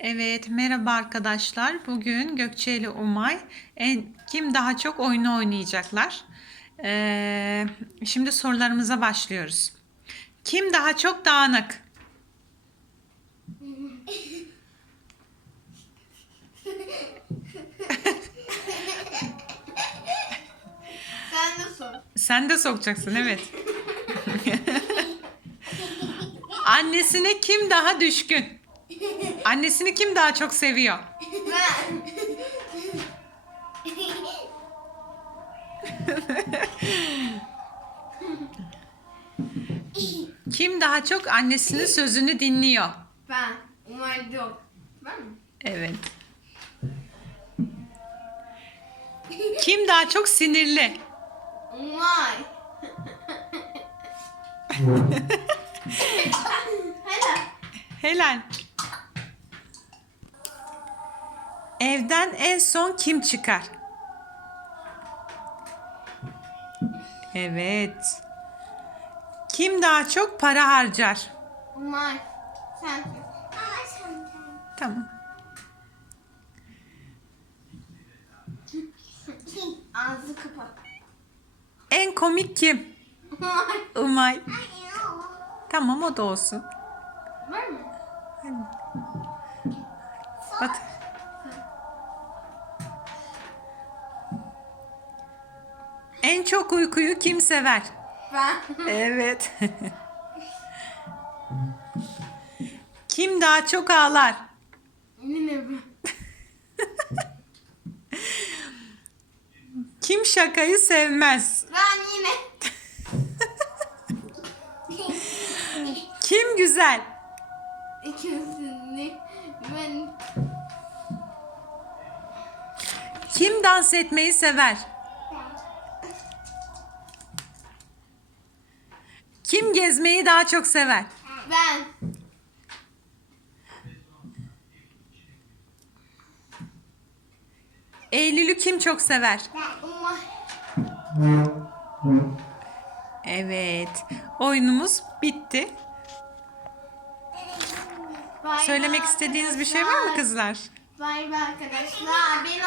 Evet, merhaba arkadaşlar. Bugün Gökçe ile Umay en, kim daha çok oyunu oynayacaklar. Ee, şimdi sorularımıza başlıyoruz. Kim daha çok dağınık? Sen de sor. Sen de sokacaksın, evet. Annesine kim daha düşkün? Annesini kim daha çok seviyor? Ben. Kim daha çok annesinin sözünü dinliyor? Ben. Umar yok. Ben mi? Evet. Kim daha çok sinirli? Umar. Helal. Helal. Evden en son kim çıkar? Evet. Kim daha çok para harcar? Umar. Sen. Tamam. Ağzı kapat. En komik kim? Umar. Umay. Tamam o da olsun. Var mı? Bak. Çok uykuyu kim sever? Ben. Evet. kim daha çok ağlar? Yine ben. Kim şakayı sevmez? Ben yine. Kim güzel? İkisini. Ben. Kim dans etmeyi sever? Kim gezmeyi daha çok sever? Ben. Eylül'ü kim çok sever? Umar. Evet. Oyunumuz bitti. Bay Söylemek bay istediğiniz bir şey var mı kızlar? Bay bay arkadaşlar. Abone